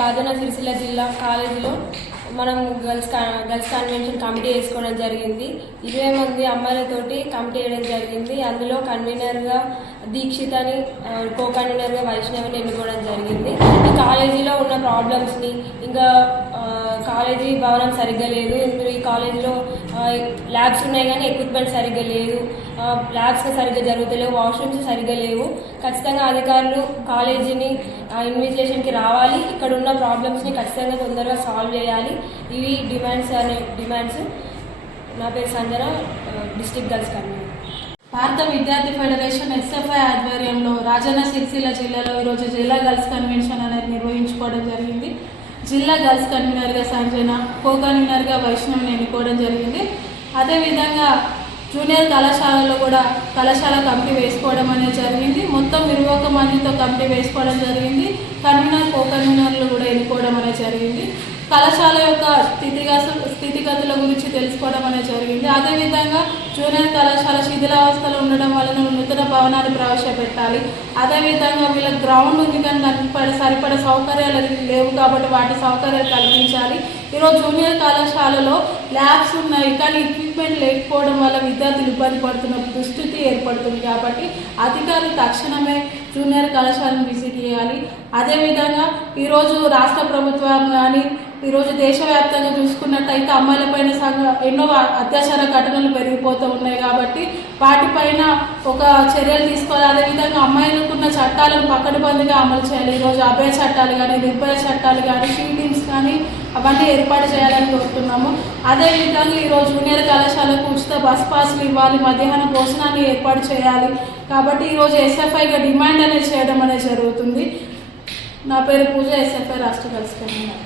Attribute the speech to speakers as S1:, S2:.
S1: రాజన్న సిరిసిల్ల జిల్లా కాలేజీలో మనం గర్ల్స్ కా- గర్ల్స్ కన్వెన్షన్ కమిటీ వేసుకోవడం జరిగింది. ఇరవై మంది అమ్మాయిలతోటి కమిటీ వేయడం జరిగింది. అందులో కన్వీనర్గా దీక్షిత్ అని కో కన్వీనర్గా వైష్ణవిని ఎన్నుకోవడం జరిగింది. ఈ కాలేజీలో ఉన్న ప్రాబ్లమ్స్ని ఇంకా కాలేజీ భవనం సరిగ్గా లేదు. ఇందులో ఈ కాలేజీలో ల్యాబ్స్ ఉన్నాయి కానీ ఎక్విప్మెంట్ సరిగ్గా లేదు. ల్యాబ్స్ సరిగ్గా జరుగుతలేవు వాష్రూమ్స్ సరిగ్గా లేవు. ఖచ్చితంగా అధికారులు కాలేజీని ఆ, ఇన్విజిలేషన్కి రావాలి. ఇక్కడ ఉన్న ప్రాబ్లమ్స్ని ఖచ్చితంగా తొందరగా సాల్వ్ చేయాలి. ఇవి డిమాండ్స్ అనే డిమాండ్స్ నా పేరు సంజన డిస్ట్రిక్ట్ గర్ల్స్ కన్వీనర్
S2: భారత విద్యార్థి ఫెడరేషన్ ఎస్ఎఫ్ఐ ఆధ్వర్యంలో రాజన్న సిరిసిల్ల జిల్లాలో ఈరోజు జిల్లా గర్ల్స్ కన్వెన్షన్ అనేది నిర్వహించుకోవడం జరిగింది. జిల్లా గర్ల్స్ కన్వీనర్గా సంజన కో కన్వీనర్గా వైష్ణవిని ఎన్నుకోవడం జరిగింది. అదేవిధంగా జూనియర్ కళాశాలలో కూడా కళాశాల కమిటీ వేసుకోవడం అనేది జరిగింది. మొత్తం ఇరవై ఒక మందితో కమిటీ వేసుకోవడం జరిగింది. కన్వీనర్ కో కన్వీనర్లు కూడా ఎన్నుకోవడం కళాశాల యొక్క స్థితిగతు స్థితిగతుల గురించి తెలుసుకోవడం అనేది జరిగింది. అదేవిధంగా జూనియర్ కళాశాల శిథిలావస్థలో ఉండడం వలన నూతన భవనాలు ప్రవేశపెట్టాలి. అదేవిధంగా వీళ్ళ గ్రౌండ్ ఉంది కానీ దానికి సరిపడ సౌకర్యాలు లేవు కాబట్టి వాటి సౌకర్యాలు కల్పించాలి. ఈరోజు జూనియర్ కళాశాలలో ల్యాబ్స్ ఉన్నాయి కానీ ఎక్విప్మెంట్ లేకపోవడం వల్ల విద్యార్థులు ఇబ్బంది పడుతున్న దుస్థితి ఏర్పడుతుంది కాబట్టి అధికారులు తక్షణమే జూనియర్ కళాశాలను విజిట్ చేయాలి. అదేవిధంగా ఈరోజు రాష్ట్ర ప్రభుత్వం కానీ ఈరోజు దేశవ్యాప్తంగా చూసుకున్నట్టయితే అమ్మాయిలపైన సంఘ ఎన్నో అత్యాచార ఘటనలు పెరిగిపోతూ ఉన్నాయి కాబట్టి వాటిపైన ఒక చర్యలు తీసుకోవాలి. అదేవిధంగా అమ్మాయిలకు ఉన్న చట్టాలను పకడ్బందీగా అమలు చేయాలి. ఈరోజు అభయ చట్టాలు కానీ నిర్భయ చట్టాలు కానీ షీటింగ్స్ కానీ అవన్నీ ఏర్పాటు చేయాలని కోరుతున్నాము. అదేవిధంగా ఈరోజు జూనియర్ కళాశాలకు ఉచిత బస్ పాసులు ఇవ్వాలి మధ్యాహ్న భోజనాన్ని ఏర్పాటు చేయాలి. కాబట్టి ఈరోజు ఎస్ఎఫ్ఐగా డిమాండ్ అనేది చేయడం అనేది జరుగుతుంది. నా పేరు పూజ ఎస్ఎఫ్ఐ రాష్ట్ర కలిసి